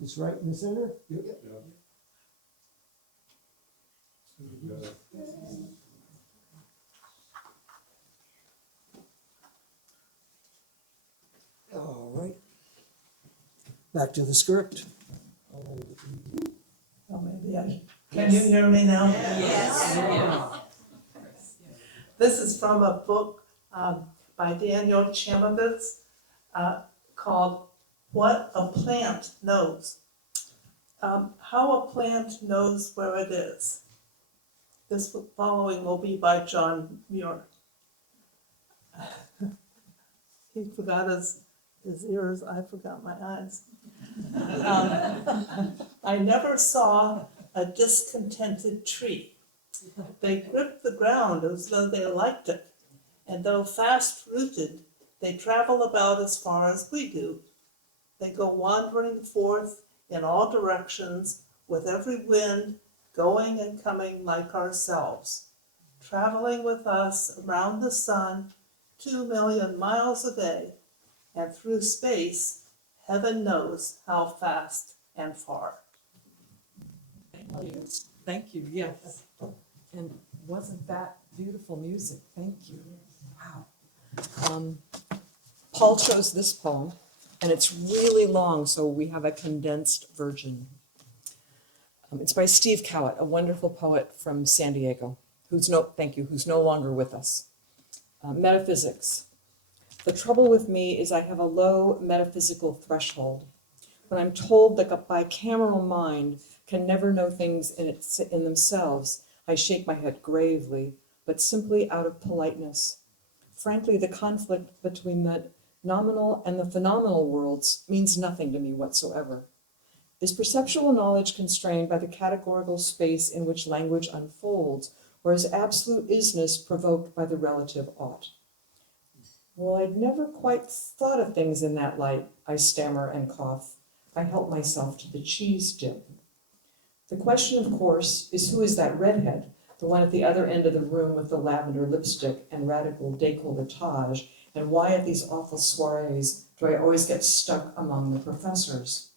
Just right in the center? Yep. All right. Back to the script. Oh, maybe can you hear me now? Yes. This is from a book by Daniel Chamovitz called What a Plant Knows. How a plant knows where it is. This following will be by John Muir. He forgot his ears, I forgot my eyes. I never saw a discontented tree. They grip the ground as though they liked it, and though fast-rooted, they travel about as far as we do. They go wandering forth in all directions, with every wind, going and coming like ourselves, traveling with us around the sun 2 million miles a day, and through space, heaven knows how fast and far. Thank you, yes. And wasn't that beautiful music? Thank you. Wow. Paul chose this poem, and it's really long, so we have a condensed version. It's by Steve Cowett, a wonderful poet from San Diego, who's no longer with us. Metaphysics. The trouble with me is I have a low metaphysical threshold. When I'm told that a bicameral mind can never know things in themselves, I shake my head gravely, but simply out of politeness. Frankly, the conflict between the nominal and the phenomenal worlds means nothing to me whatsoever. Is perceptual knowledge constrained by the categorical space in which language unfolds, or is absolute isness provoked by the relative ought? Well, I'd never quite thought of things in that light, I stammer and cough. I help myself to the cheese dip. The question, of course, is who is that redhead, the one at the other end of the room with the lavender lipstick and radical décolletage, and why at these awful soirees do I always get stuck among the professors?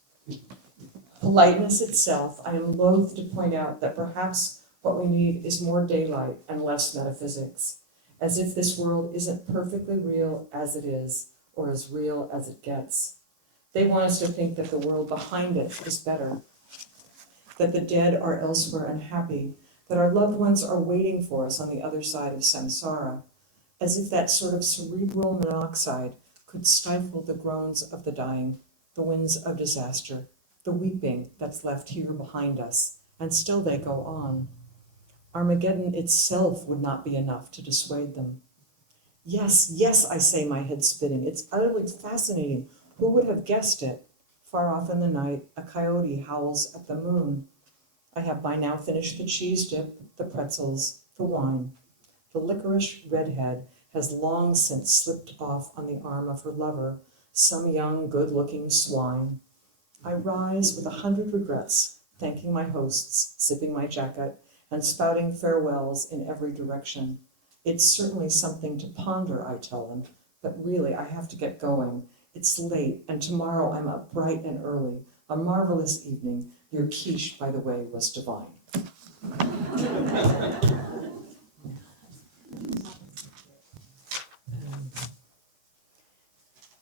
Politeness itself, I am loath to point out that perhaps what we need is more daylight and less metaphysics, as if this world isn't perfectly real as it is, or as real as it gets. They want us to think that the world behind it is better, that the dead are elsewhere and happy, that our loved ones are waiting for us on the other side of samsara, as if that sort of cerebral monoxide could stifle the groans of the dying, the winds of disaster, the weeping that's left here behind us, and still they go on. Armageddon itself would not be enough to dissuade them. Yes, yes, I say, my head spinning. It's utterly fascinating. Who would have guessed it? Far off in the night, a coyote howls at the moon. I have by now finished the cheese dip, the pretzels, the wine. The licorice redhead has long since slipped off on the arm of her lover, some young, good-looking swine. I rise with 100 regrets, thanking my hosts, sipping my jacket, and spouting farewells in every direction. It's certainly something to ponder, I tell them, but really I have to get going. It's late, and tomorrow I'm up bright and early. A marvelous evening. Your quiche, by the way, was divine.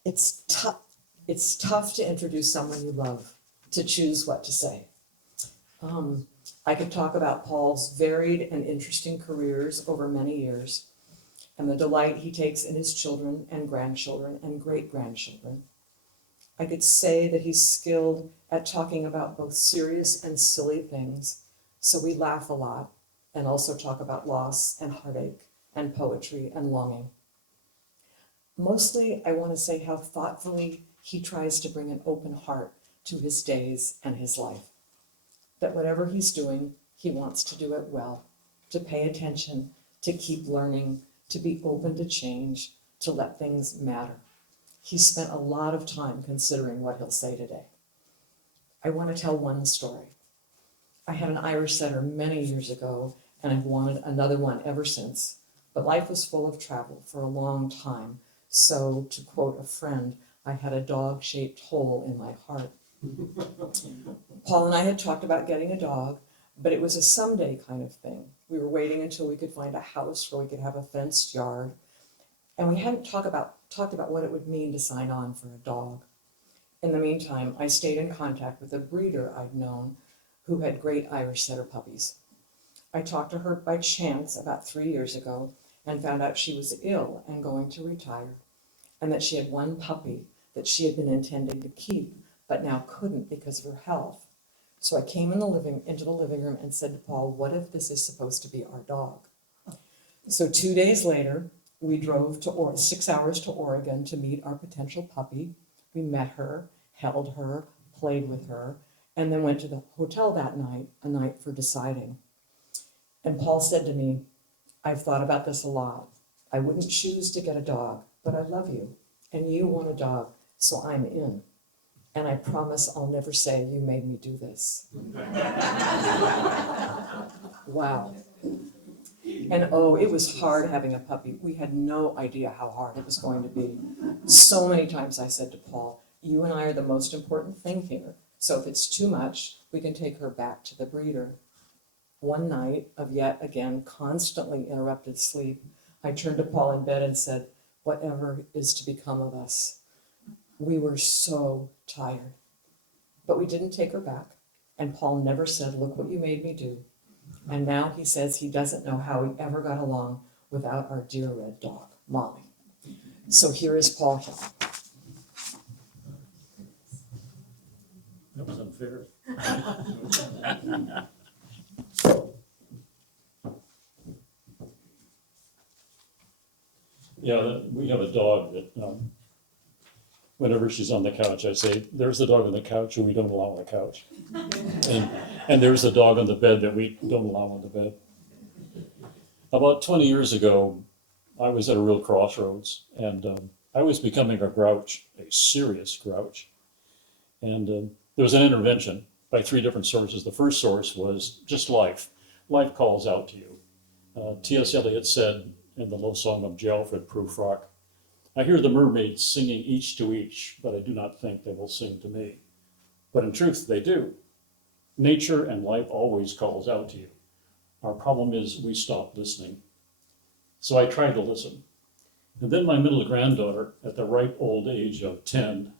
It's tough to introduce someone you love, to choose what to say. I could talk about Paul's varied and interesting careers over many years, and the delight he takes in his children and grandchildren and great-grandchildren. I could say that he's skilled at talking about both serious and silly things, so we laugh a lot, and also talk about loss and heartache and poetry and longing. Mostly, I want to say how thoughtfully he tries to bring an open heart to his days and his life. That whatever he's doing, he wants to do it well, to pay attention, to keep learning, to be open to change, to let things matter. He's spent a lot of time considering what he'll say today. I want to tell one story. I had an Irish setter many years ago, and I've wanted another one ever since, but life was full of travel for a long time, so to quote a friend, I had a dog-shaped hole in my heart. Paul and I had talked about getting a dog, but it was a someday kind of thing. We were waiting until we could find a house where we could have a fenced yard. And we hadn't talked about what it would mean to sign on for a dog. In the meantime, I stayed in contact with a breeder I'd known who had great Irish setter puppies. I talked to her by chance about 3 years ago and found out she was ill and going to retire, and that she had one puppy that she had been intending to keep, but now couldn't because of her health. So I came into the living room and said to Paul, what if this is supposed to be our dog? So 2 days later, we drove to 6 hours to Oregon to meet our potential puppy. We met her, held her, played with her, and then went to the hotel that night, a night for deciding. And Paul said to me, I've thought about this a lot. I wouldn't choose to get a dog, but I love you, and you want a dog, so I'm in. And I promise I'll never say you made me do this. Wow. And oh, it was hard having a puppy. We had no idea how hard it was going to be. So many times I said to Paul, you and I are the most important thing here. So if it's too much, we can take her back to the breeder. One night of yet again constantly interrupted sleep, I turned to Paul in bed and said, whatever is to become of us. We were so tired. But we didn't take her back. And Paul never said, look what you made me do. And now he says he doesn't know how he ever got along without our dear red dog, Molly. So here is Paul Hinton. That was unfair. Yeah, we have a dog that whenever she's on the couch, I say, there's the dog on the couch who we don't allow on the couch. And there's the dog on the bed that we don't allow on the bed. About 20 years ago, I was at a real crossroads, and I was becoming a grouch, a serious grouch. And there was an intervention by 3 different sources. The first source was just life. Life calls out to you. T.S. Eliot said in the love song of J. Alfred Prufrock, I hear the mermaids singing each to each, but I do not think they will sing to me. But in truth, they do. Nature and life always calls out to you. Our problem is we stop listening. So I tried to listen. And then my middle granddaughter, at the ripe old age of 10,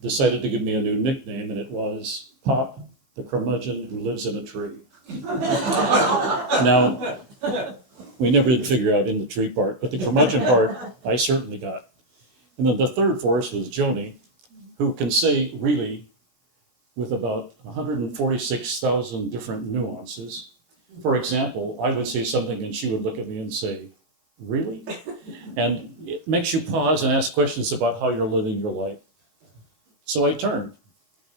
decided to give me a new nickname, and it was Pop, the curmudgeon who lives in a tree. Now, we never did figure out in the tree part, but the curmudgeon part, I certainly got. And then the third force was Joni, who can say really with about 146,000 different nuances. For example, I would say something and she would look at me and say, really? And it makes you pause and ask questions about how you're living your life. So I turned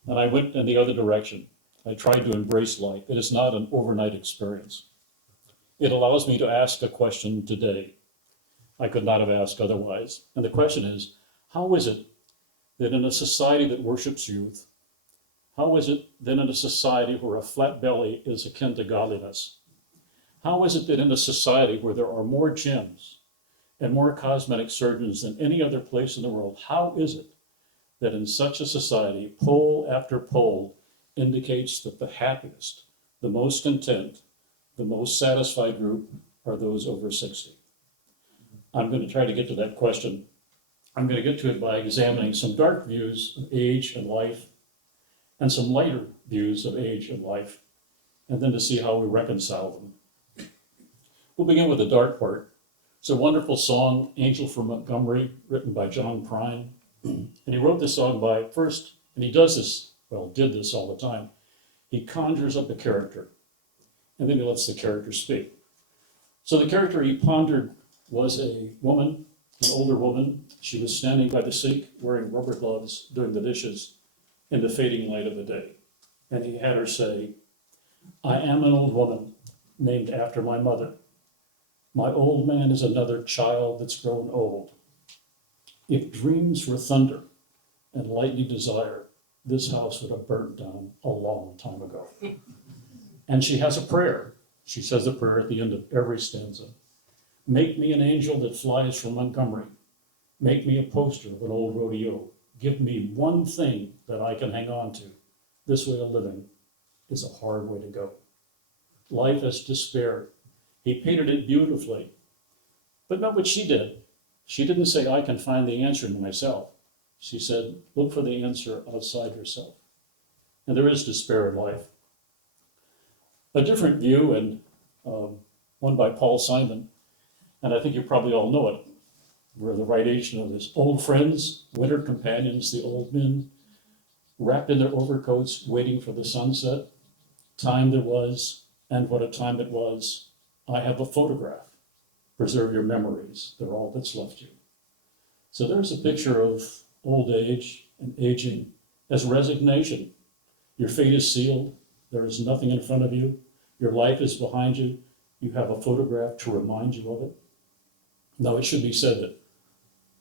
and I went in the other direction. I tried to embrace life. It is not an overnight experience. It allows me to ask a question today I could not have asked otherwise. And the question is, how is it that in a society that worships youth, how is it that in a society where a flat belly is akin to godliness, how is it that in a society where there are more gyms and more cosmetic surgeons than any other place in the world, how is it that in such a society, poll after poll indicates that the happiest, the most content, the most satisfied group are those over 60? I'm going to try to get to that question. I'm going to get to it by examining some dark views of age and life and some lighter views of age and life, and then to see how we reconcile them. We'll begin with the dark part. It's a wonderful song, Angel from Montgomery, written by John Prine. And he wrote this song by first, and he does this, well, did this all the time. He conjures up a character, and then he lets the character speak. So the character he pondered was a woman, an older woman. She was standing by the sink wearing rubber gloves, doing the dishes in the fading light of the day. And he had her say, I am an old woman named after my mother. My old man is another child that's grown old. If dreams were thunder and lightning desire, this house would have burnt down a long time ago. And she has a prayer. She says a prayer at the end of every stanza. Make me an angel that flies from Montgomery. Make me a poster of an old rodeo. Give me one thing that I can hang on to. this way of living is a hard way to go. Life is despair. He painted it beautifully. But not what she did. She didn't say, I can find the answer in myself. She said, look for the answer outside yourself. And there is despair in life. A different view, and one by Paul Simon, and I think you probably all know it. We're the right age to know this. Old friends, winter companions, the old men, wrapped in their overcoats, waiting for the sunset. Time there was, and what a time it was. I have a photograph. Preserve your memories. They're all that's left you. So there's a picture of old age and aging as resignation. Your fate is sealed. There is nothing in front of you. Your life is behind you. You have a photograph to remind you of it. Now, it should be said that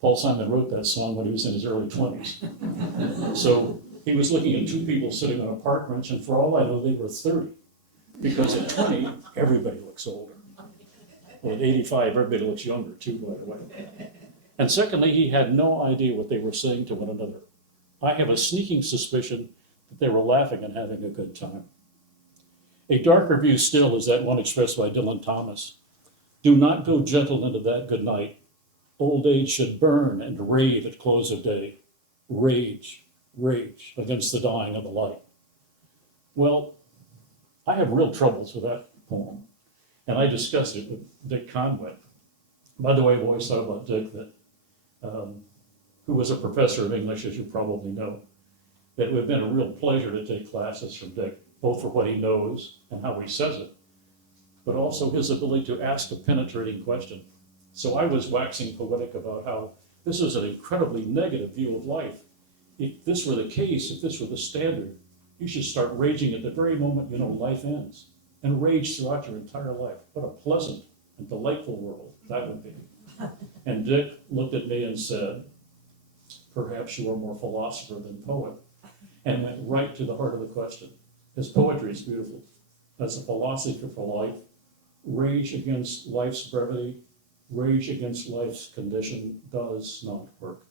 Paul Simon wrote that song when he was in his early 20s. So he was looking at two people sitting on a park bench, and for all I know, they were 30. Because at 20, everybody looks older. Well, at 85, everybody looks younger too, by the way. And secondly, he had no idea what they were saying to one another. I have a sneaking suspicion that they were laughing and having a good time. A darker view still is that one expressed by Dylan Thomas. Do not go gentle into that good night. Old age should burn and rave at close of day. Rage, rage against the dying of the light. Well, I have real troubles with that poem, and I discussed it with Dick Conway. By the way, I've always thought about Dick, that who was a professor of English, as you probably know, that it would have been a real pleasure to take classes from Dick, both for what he knows and how he says it, but also his ability to ask a penetrating question. So I was waxing poetic about how this was an incredibly negative view of life. If this were the case, if this were the standard, you should start raging at the very moment you know life ends, and rage throughout your entire life. What a pleasant and delightful world that would be. And Dick looked at me and said, perhaps you are more philosopher than poet, and went right to the heart of the question. His poetry is beautiful. As a philosophy for life, rage against life's brevity, rage against life's condition does not work.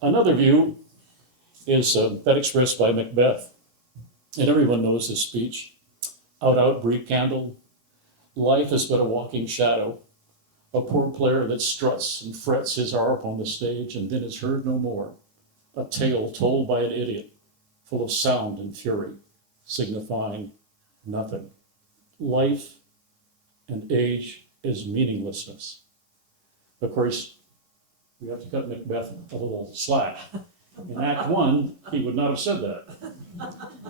Another view is that expressed by Macbeth. And everyone knows his speech. Out, out, brief candle. Life is but a walking shadow. A poor player that struts and frets his harp on the stage and then is heard no more. A tale told by an idiot, full of sound and fury, signifying nothing. Life and age is meaninglessness. Of course, we have to cut Macbeth a little slack. In Act 1, he would not have said that.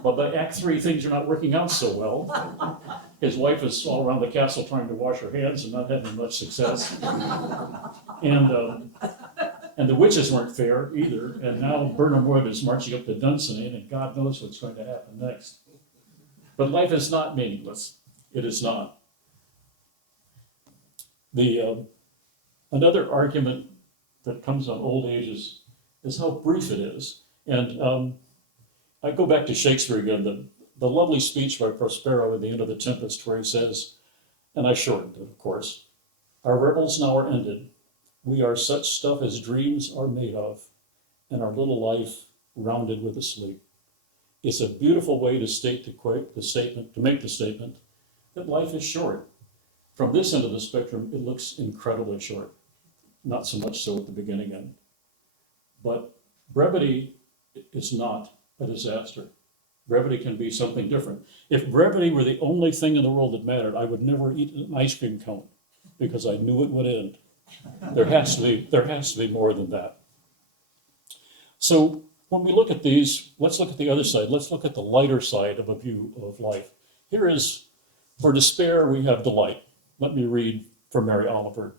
But by Act 3, things are not working out so well. His wife is all around the castle trying to wash her hands and not having much success. And the witches weren't fair either. And now Birnam Wood is marching up to Dunsinane, and God knows what's going to happen next. But life is not meaningless. It is not. Another argument that comes on old age is how brief it is. And I go back to Shakespeare again, the lovely speech by Prospero at the end of The Tempest, where he says, and I shortened it, of course, our revels now are ended. We are such stuff as dreams are made of, and our little life rounded with a sleep. It's a beautiful way to make the statement that life is short. From this end of the spectrum, it looks incredibly short. Not so much so at the beginning end. But brevity is not a disaster. Brevity can be something different. If brevity were the only thing in the world that mattered, I would never eat an ice cream cone because I knew it would end. There has to be more than that. So when we look at these, let's look at the other side. Let's look at the lighter side of a view of life. Here is, for despair, we have delight. Let me read from Mary Oliver.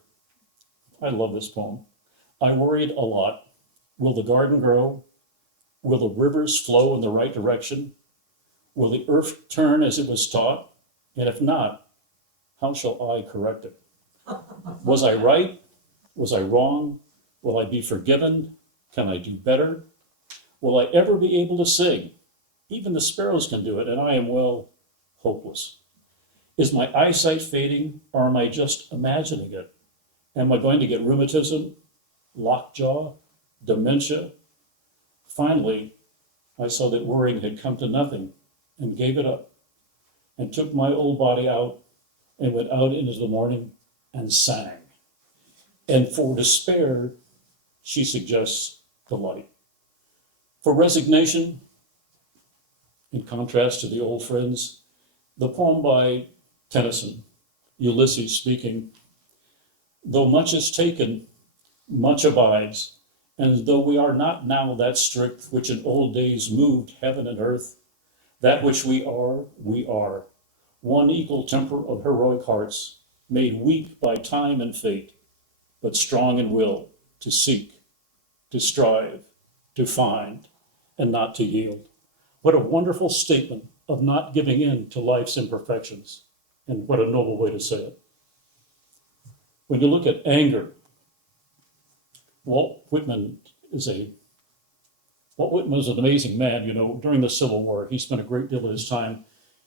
I love this poem. I worried a lot. Will the garden grow? Will the rivers flow in the right direction? Will the earth turn as it was taught? And if not, how shall I correct it? Was I right? Was I wrong? Will I be forgiven? Can I do better? Will I ever be able to sing? Even the sparrows can do it, and I am, well, hopeless. Is my eyesight fading, or am I just imagining it? Am I going to get rheumatism, lockjaw, dementia? Finally, I saw that worrying had come to nothing and gave it up and took my old body out and went out into the morning and sang. And for despair, she suggests delight. For resignation, in contrast to the old friends, the poem by Tennyson, Ulysses speaking, though much is taken, much abides, and though we are not now that strict which in old days moved heaven and earth, that which we are, one equal temper of heroic hearts, made weak by time and fate, but strong in will to seek, to strive, to find, and not to yield. What a wonderful statement of not giving in to life's imperfections, and what a noble way to say it. When you look at anger, Walt Whitman was an amazing man. You know, during the Civil War, he spent a great deal of his time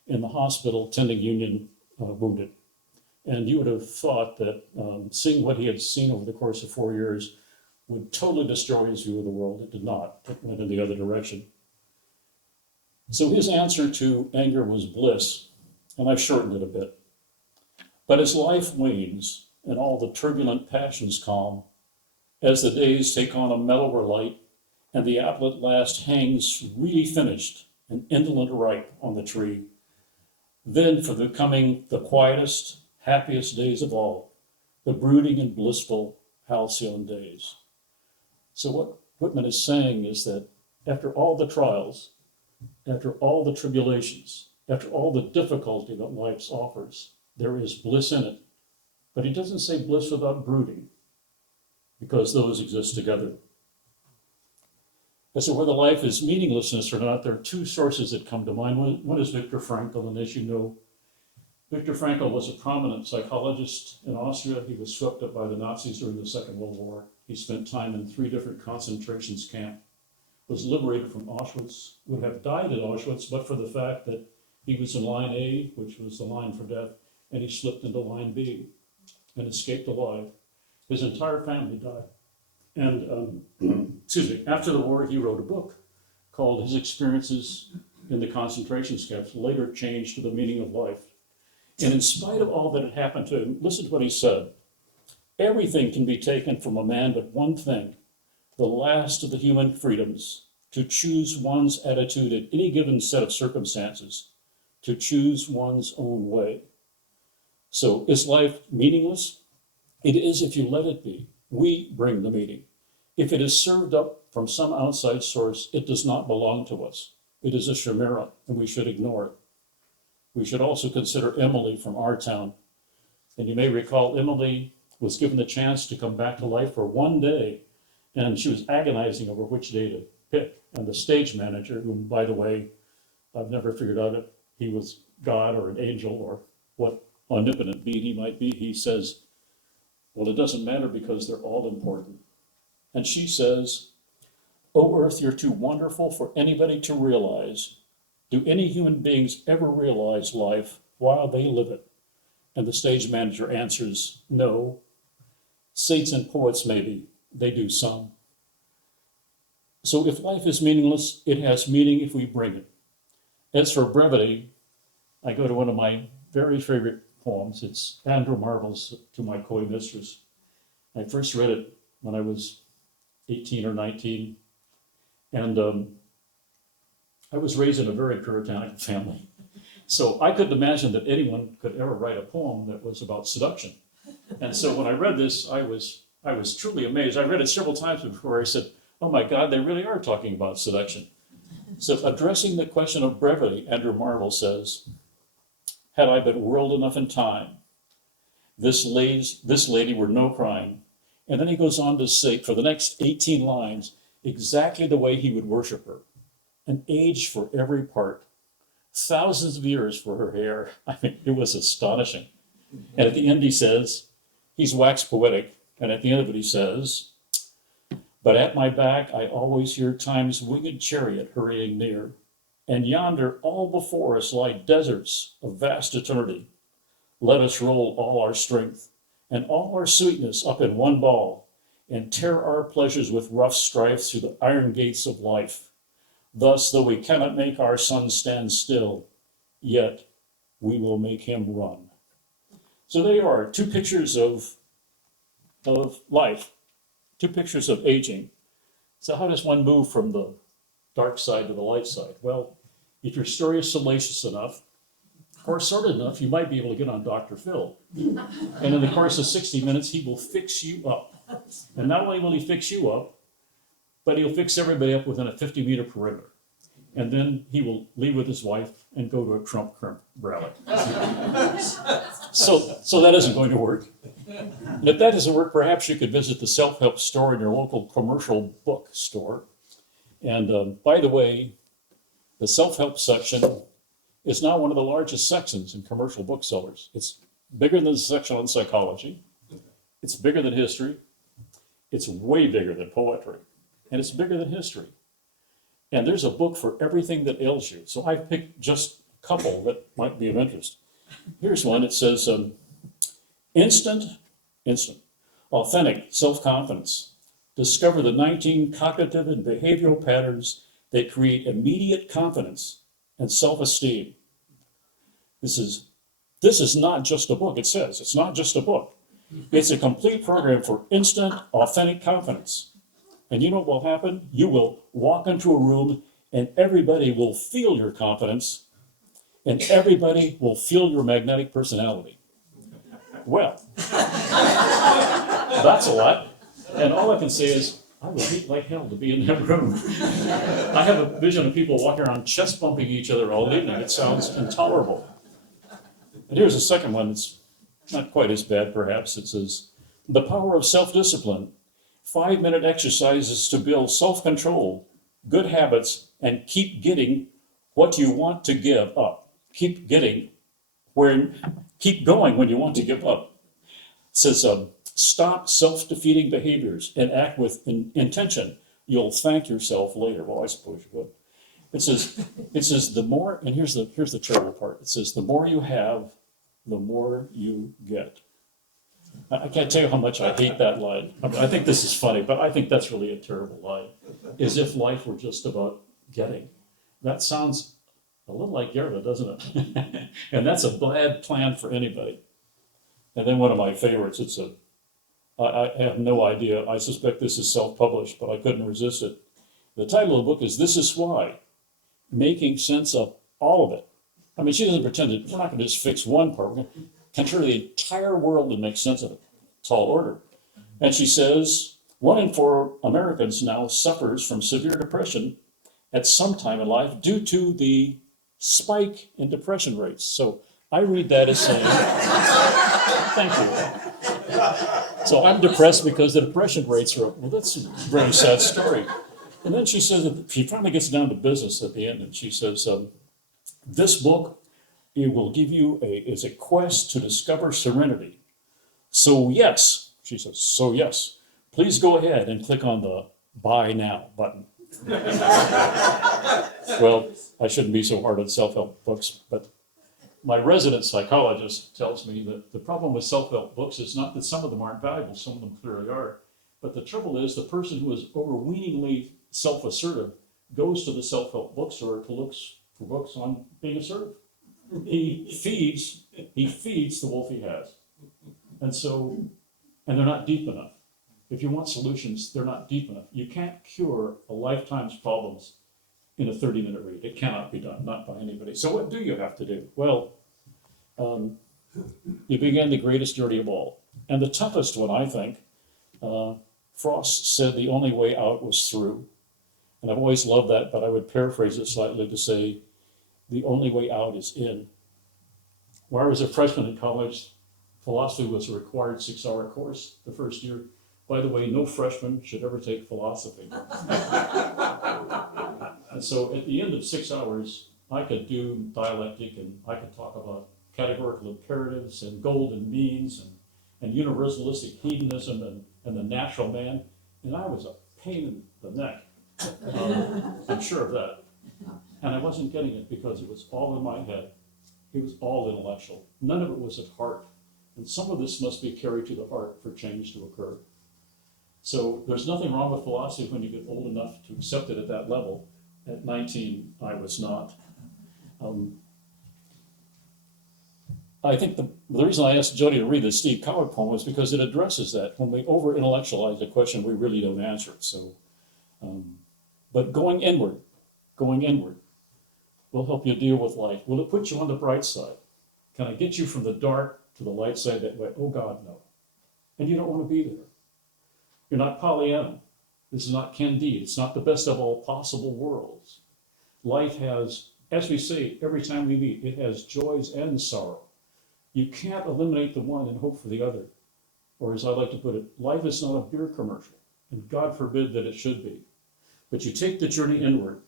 in the hospital tending Union wounded. And you would have thought that seeing what he had seen over the course of 4 years would totally destroy his view of the world. It did not. It went in the other direction. So his answer to anger was bliss, and I've shortened it a bit. But as life wanes and all the turbulent passions calm, as the days take on a mellower light, and the apple at last hangs really finished and indolent ripe on the tree, then for the coming the quietest, happiest days of all, the brooding and blissful halcyon days. So what Whitman is saying is that after all the trials, after all the tribulations, after all the difficulty that life offers, there is bliss in it. But he doesn't say bliss without brooding, because those exist together. As to whether life is meaninglessness or not, there are two sources that come to mind. One is Viktor Frankl, and as you know, Viktor Frankl was a prominent psychologist in Austria. He was swept up by the Nazis during the Second World War. He spent time in 3 different concentration camps, was liberated from Auschwitz, would have died at Auschwitz, but for the fact that he was in line A, which was the line for death, and he slipped into line B and escaped alive. His entire family died. And after the war, he wrote a book called His Experiences in the Concentration Camps, later changed to The Meaning of Life. And in spite of all that had happened to him, listen to what he said. Everything can be taken from a man but one thing, the last of the human freedoms, to choose one's attitude at any given set of circumstances, to choose one's own way. So is life meaningless? It is if you let it be. We bring the meaning. If it is served up from some outside source, it does not belong to us. It is a chimera, and we should ignore it. We should also consider Emily from our town. And you may recall Emily was given the chance to come back to life for one day, and she was agonizing over which day to pick. And the stage manager, whom, by the way, I've never figured out if he was God or an angel or what omnipotent being he might be, he says, well, it doesn't matter because they're all important. And she says, "O Earth, you're too wonderful for anybody to realize. Do any human beings ever realize life while they live it?" And the stage manager answers, "No. Saints and poets, maybe, they do some." So if life is meaningless, it has meaning if we bring it. As for brevity, I go to one of my very favorite poems. It's Andrew Marvell's To My Coy Mistress. I first read it when I was 18 or 19, and I was raised in a very puritanical family. So I couldn't imagine that anyone could ever write a poem that was about seduction. And so when I read this, I was truly amazed. I read it several times before I said, oh my God, they really are talking about seduction. So addressing the question of brevity, Andrew Marvell says, "Had I but whirled enough in time, this lady were no crime." And then he goes on to say, for the next 18 lines, exactly the way he would worship her. An age for every part, thousands of years for her hair. I mean, it was astonishing. And at the end he says, he's waxed poetic, and at the end of it he says, "But at my back I always hear time's winged chariot hurrying near, and yonder all before us lie deserts of vast eternity. Let us roll all our strength and all our sweetness up in one ball, and tear our pleasures with rough strife through the iron gates of life. Thus, though we cannot make our sun stand still, yet we will make him run. So there you are, two pictures of life, two pictures of aging. So how does one move from the dark side to the light side? Well, if your story is salacious enough, or sordid enough, you might be able to get on Dr. Phil. And in the course of 60 minutes, he will fix you up. And not only will he fix you up, but he'll fix everybody up within a 50-meter perimeter. And then he will leave with his wife and go to a Trump rally. So that isn't going to work. And if that doesn't work, perhaps you could visit the self-help store in your local commercial book store. And by the way, the self-help section is now one of the largest sections in commercial booksellers. It's bigger than the section on psychology. It's bigger than history. It's way bigger than poetry. And it's bigger than history. And there's a book for everything that ails you. So I've picked just a couple that might be of interest. Here's one. It says, instant, authentic self-confidence. Discover the 19 cognitive and behavioral patterns that create immediate confidence and self-esteem. This is not just a book. It says it's not just a book. It's a complete program for instant, authentic confidence. And you know what will happen? You will walk into a room and everybody will feel your confidence and everybody will feel your magnetic personality. Well, that's a lot. And all I can say is, I would hate like hell to be in that room. I have a vision of people walking around chest bumping each other all evening. It sounds intolerable. And here's a second one that's not quite as bad, perhaps. It says, the power of self-discipline. 5-minute exercises to build self-control, good habits, and keep getting what you want to give up. Keep going when you want to give up. It says, stop self-defeating behaviors and act with intention. You'll thank yourself later. Well, I suppose you would. It says the more, and here's the terrible part. It says the more you have, the more you get. I can't tell you how much I hate that line. I think this is funny, but I think that's really a terrible line. As if life were just about getting. That sounds a little like Gerda, doesn't it? And that's a bad plan for anybody. And then one of my favorites, I have no idea. I suspect this is self-published, but I couldn't resist it. The title of the book is This Is Why, Making Sense of All of It. I mean, she doesn't pretend that we're not going to just fix one part. We're going to consider the entire world and make sense of it. Tall order. And she says, 1 in 4 Americans now suffers from severe depression at some time in life due to the spike in depression rates. So I read that as saying, thank you. So I'm depressed because the depression rates are up. Well, that's a very sad story. And then she says, she finally gets down to business at the end, and she says, this book, it will give you is a quest to discover serenity. So yes, she says, so yes, please go ahead and click on the buy now button. Well, I shouldn't be so hard on self-help books, but my resident psychologist tells me that the problem with self-help books is not that some of them aren't valuable, some of them clearly are, but the trouble is the person who is overweeningly self-assertive goes to the self-help bookstore to look for books on being assertive. He feeds the wolf he has. And they're not deep enough. If you want solutions, they're not deep enough. You can't cure a lifetime's problems in a 30-minute read. It cannot be done, not by anybody. So what do you have to do? Well, you begin the greatest journey of all. And the toughest one, I think, Frost said the only way out was through. And I've always loved that, but I would paraphrase it slightly to say, the only way out is in. When I was a freshman in college, philosophy was a required 6-hour course the first year. By the way, no freshman should ever take philosophy. And so at the end of 6 hours, I could do dialectic and I could talk about categorical imperatives and golden means and universalistic hedonism and the natural man. And I was a pain in the neck. I'm sure of that. And I wasn't getting it because it was all in my head. It was all intellectual. None of it was at heart. And some of this must be carried to the heart for change to occur. So there's nothing wrong with philosophy when you get old enough to accept it at that level. At 19, I was not. I think the reason I asked Jody to read the Steve Coward poem is because it addresses that. When we over-intellectualize a question, we really don't answer it. So, but going inward will help you deal with life. Will it put you on the bright side? Can I get you from the dark to the light side that way? Oh God, no. And you don't want to be there. You're not Pollyanna. This is not Candide. It's not the best of all possible worlds. Life has, as we say every time we meet, it has joys and sorrow. You can't eliminate the one and hope for the other. Or as I like to put it, life is not a beer commercial, and God forbid that it should be. But you take the journey inward,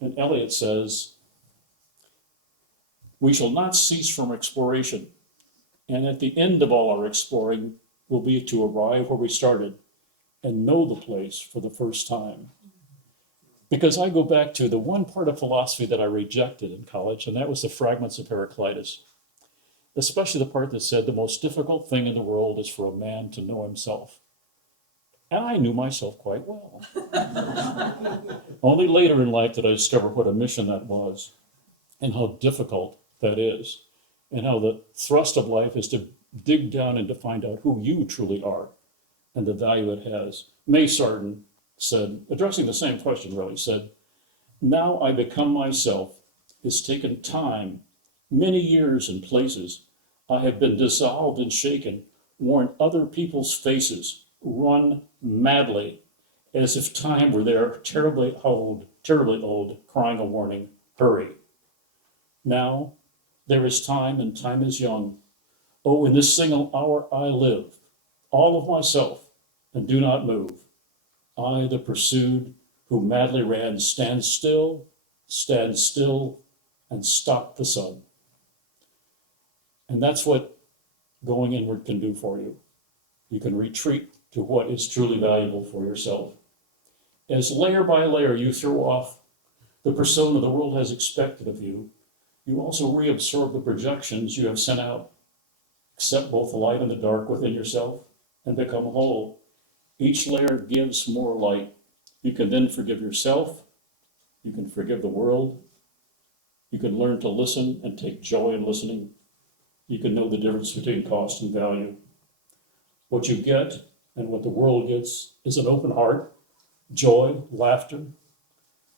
and Eliot says, we shall not cease from exploration, and at the end of all our exploring will be to arrive where we started and know the place for the first time. Because I go back to the one part of philosophy that I rejected in college, and that was the fragments of Heraclitus, especially the part that said the most difficult thing in the world is for a man to know himself. And I knew myself quite well. Only later in life did I discover what a mission that was and how difficult that is, and how the thrust of life is to dig down and to find out who you truly are and the value it has. May Sarton said, addressing the same question really, said, now I become myself has taken time, many years and places. I have been dissolved and shaken, worn other people's faces, run madly, as if time were there, terribly old, crying a warning, hurry. Now there is time and time is young. Oh, in this single hour I live, all of myself, and do not move. I, the pursued, who madly ran, stand still, and stop the sun. And that's what going inward can do for you. You can retreat to what is truly valuable for yourself. As layer by layer you throw off the persona the world has expected of you, you also reabsorb the projections you have sent out. Accept both the light and the dark within yourself and become whole. Each layer gives more light. You can then forgive yourself. You can forgive the world. You can learn to listen and take joy in listening. You can know the difference between cost and value. What you get and what the world gets is an open heart, joy, laughter,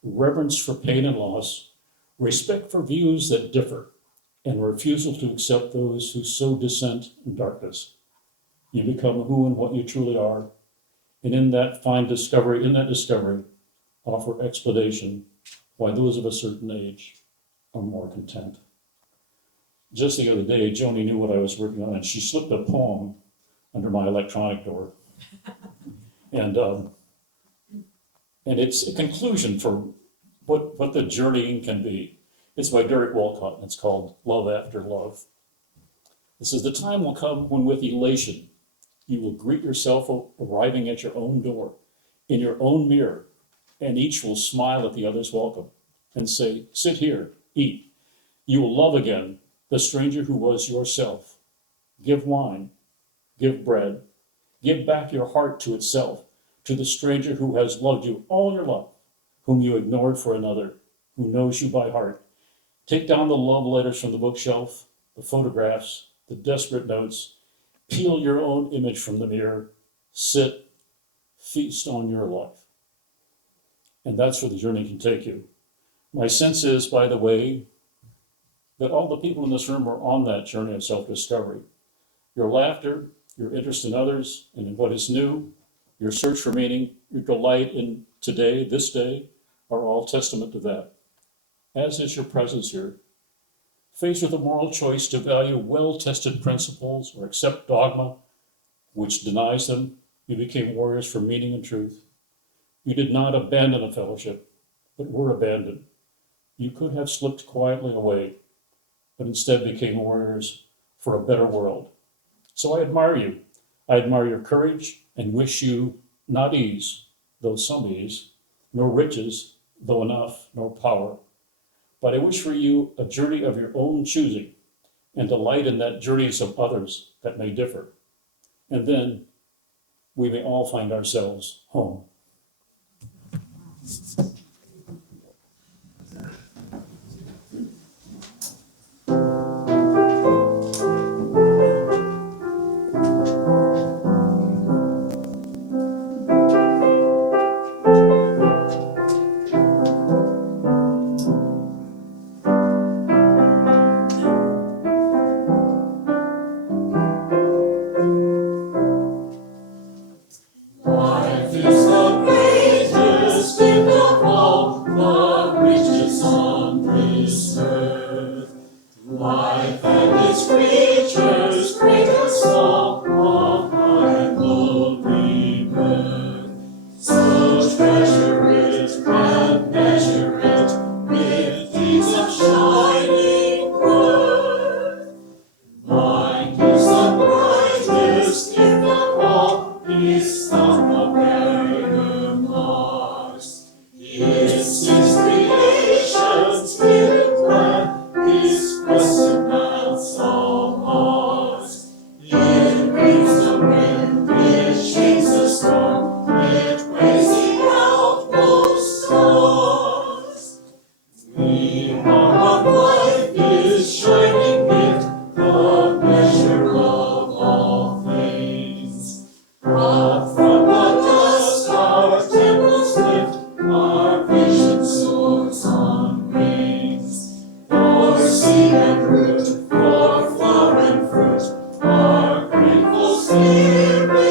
reverence for pain and loss, respect for views that differ, and refusal to accept those who sow dissent and darkness. You become who and what you truly are, and in that discovery, offer explanation why those of a certain age are more content. Just the other day, Joni knew what I was working on, and she slipped a poem under my electronic door. And it's a conclusion for what the journeying can be. It's by Derek Walcott, and it's called Love After Love. It says, the time will come when with elation, you will greet yourself arriving at your own door, in your own mirror, and each will smile at the other's welcome and say, sit here, eat. You will love again the stranger who was yourself. Give wine, give bread, give back your heart to itself, to the stranger who has loved you all your life, whom you ignored for another, who knows you by heart. Take down the love letters from the bookshelf, the photographs, the desperate notes, peel your own image from the mirror, sit, feast on your life. And that's where the journey can take you. My sense is, by the way, that all the people in this room are on that journey of self-discovery. Your laughter, your interest in others and in what is new, your search for meaning, your delight in today, this day, are all testament to that. As is your presence here. Faced with a moral choice to value well-tested principles or accept dogma which denies them, you became warriors for meaning and truth. You did not abandon a fellowship, but were abandoned. You could have slipped quietly away, but instead became warriors for a better world. So I admire you. I admire your courage and wish you not ease, though some ease, nor riches, though enough, nor power. But I wish for you a journey of your own choosing and delight in that journeys of others that may differ. And then we may all find ourselves home. Thank